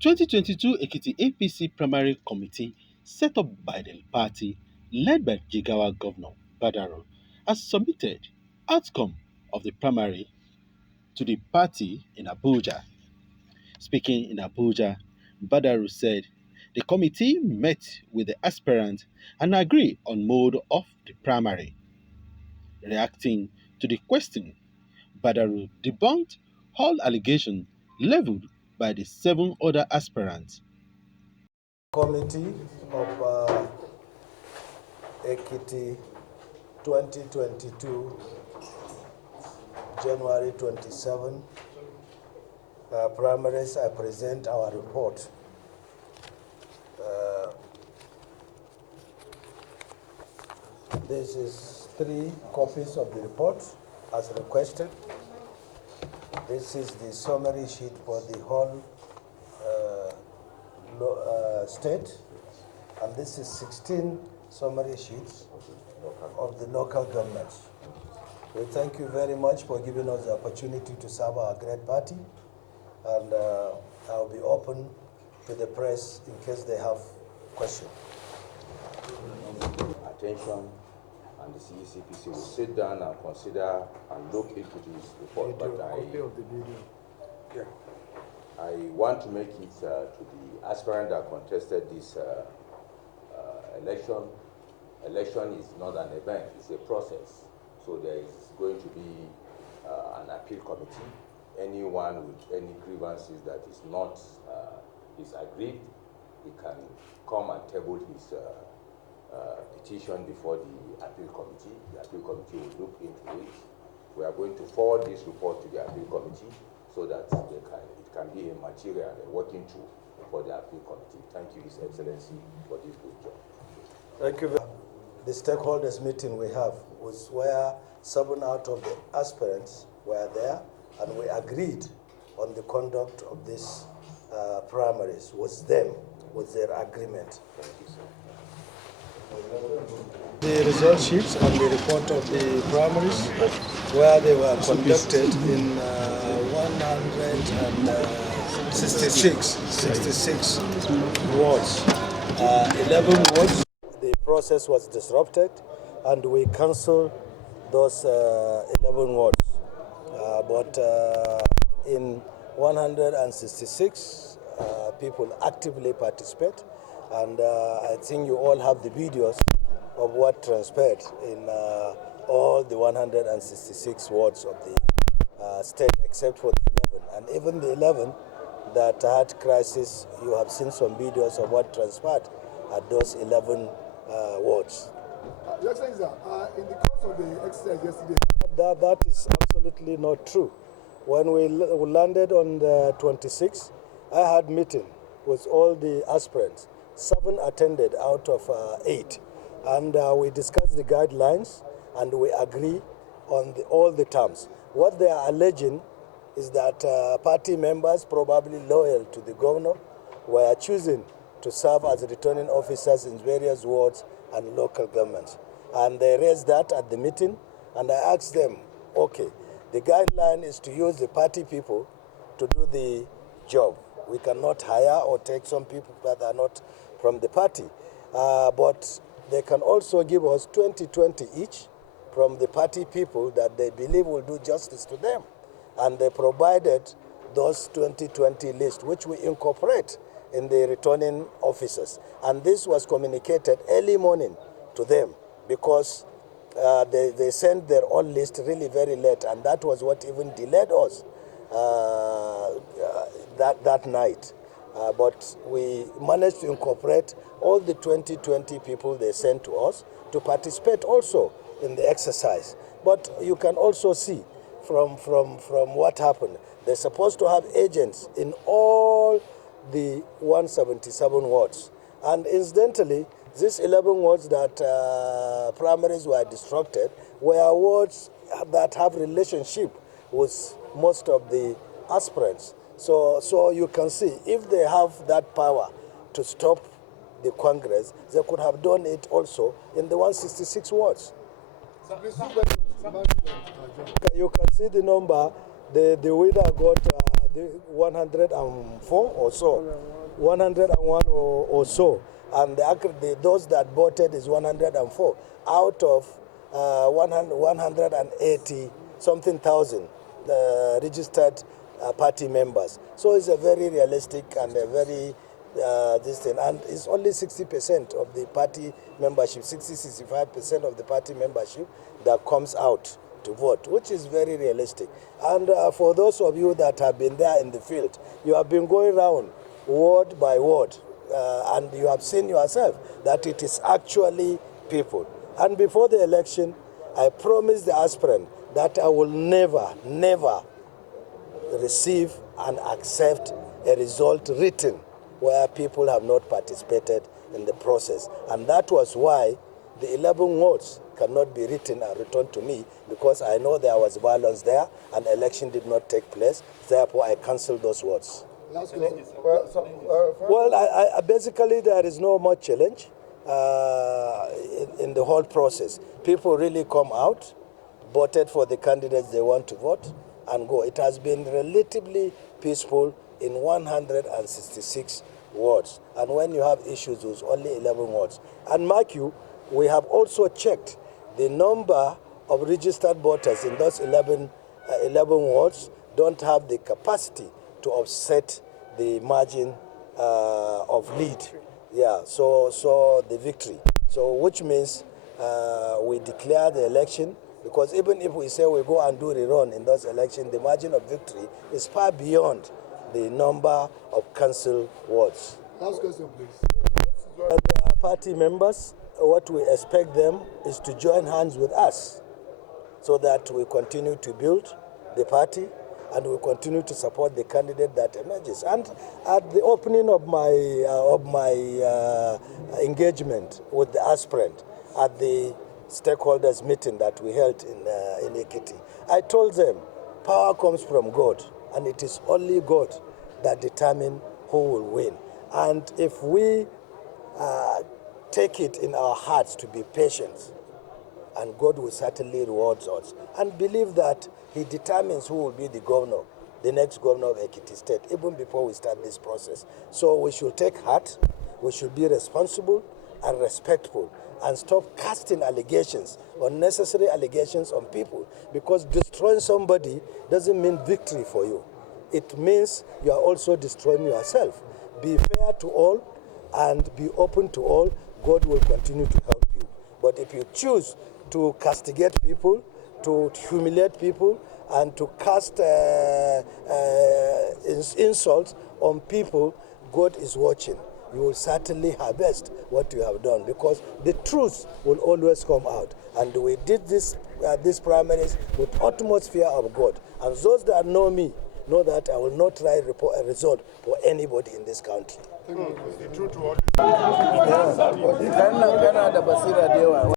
2022 Ekiti APC primary committee set up by the party led by Jigawa Governor Badaru has submitted outcome of the primary to the party in Abuja. Speaking in Abuja, Badaru said the committee met with the aspirants and agreed on mode of the primary. Reacting to the question, Badaru debunked all allegations leveled by the seven other aspirants. Committee of Ekiti 2022, January 27, primaries, I present our report. This is 3 copies of the report as requested. This is the summary sheet for the whole state, and this is 16 summary sheets of the local governments. We thank you very much for giving us the opportunity to serve our great party, and I'll be open to the press in case they have questions. Attention, and the CECPC will sit down and consider and look into this report. I want to make it to the aspirant that contested this election. Election is not an event, it's a process. So there is going to be an appeal committee. Anyone with any grievances that is not agreed, he can come and table his petition before the appeal committee. The appeal committee will look into it. We are going to forward this report to the appeal committee so that it can be a material, a working tool for the appeal committee. Thank you, His Excellency, for this good job. Thank you. The stakeholders meeting we have was where 7 out of the aspirants were there, and we agreed on the conduct of this primaries. Was their agreement. Thank you, sir. The result sheets and the report of the primaries, where they were conducted in 166 wards, 11 wards. The process was disrupted, and we cancelled those 11 wards. But in 166, people actively participate, and I think you all have the videos of what transpired in all the 166 wards of the state, except for the 11. And even the 11 that had crisis, you have seen some videos of what transpired at those 11 wards. Your Excellency, in the course of the exercise yesterday, that is absolutely not true. When we landed on the 26th, I had meeting with all the aspirants. 7 attended out of 8. And we discussed the guidelines, and we agree on all the terms. What they are alleging is that party members, probably loyal to the governor, were choosing to serve as returning officers in various wards and local governments. And they raised that at the meeting, and I asked them, okay, the guideline is to use the party people to do the job. We cannot hire or take some people that are not from the party. But they can also give us 20/20 each from the party people that they believe will do justice to them. And they provided those 20/20 lists, which we incorporate in the returning officers. And this was communicated early morning to them, because they sent their own list really very late, and that was what even delayed us that night. But we managed to incorporate all the 20/20 people they sent to us to participate also in the exercise. But you can also see from what happened, they're supposed to have agents in all the 177 wards. And incidentally, these 11 wards that primaries were disrupted were wards that have relationship with most of the aspirants. So you can see, if they have that power to stop the Congress, they could have done it also in the 166 wards. You can see the number. The winner got 104 or so, 101 or so, and those that voted is 104 out of 180 something thousand registered party members. So it's a very realistic and a very this thing, and it's only 60% of the party membership, 65% of the party membership that comes out to vote, which is very realistic. And for those of you that have been there in the field, you have been going around ward by ward, and you have seen yourself that it is actually people. And before the election, I promised the aspirant that I will never receive and accept a result written where people have not participated in the process. And that was why the 11 votes cannot be written and returned to me, because I know there was violence there and election did not take place. Therefore, I cancelled those votes. Well, I basically there is no much challenge in the whole process. People really come out, voted for the candidates they want to vote, and go. It has been relatively peaceful in 166 wards. And when you have issues, there's only 11 wards. And mark you, we have also checked the number of registered voters in those 11 wards don't have the capacity to offset the margin of lead. Yeah, so the victory. So which means we declare the election, because even if we say we go and do rerun in those elections, the margin of victory is far beyond the number of council wards. Last question, please. They are party members. What we expect them is to join hands with us so that we continue to build the party and we continue to support the candidate that emerges. And at the opening of my engagement with the aspirant at the stakeholders meeting that we held in Ekiti, I told them power comes from God, and it is only God that determines who will win. And if we take it in our hearts to be patient, and God will certainly reward us, and believe that He determines who will be the governor, the next governor of Ekiti State, even before we start this process. So we should take heart, we should be responsible and respectful, and stop casting allegations, unnecessary allegations on people, because destroying somebody doesn't mean victory for you. It means you are also destroying yourself. Be fair to all and be open to all. God will continue to help you. But if you choose to castigate people, to humiliate people, and to cast insults on people, God is watching. You will certainly harvest what you have done, because the truth will always come out. And we did this primaries with utmost fear of God. And those that know me know that I will not try to report a result for anybody in this country. The truth to all.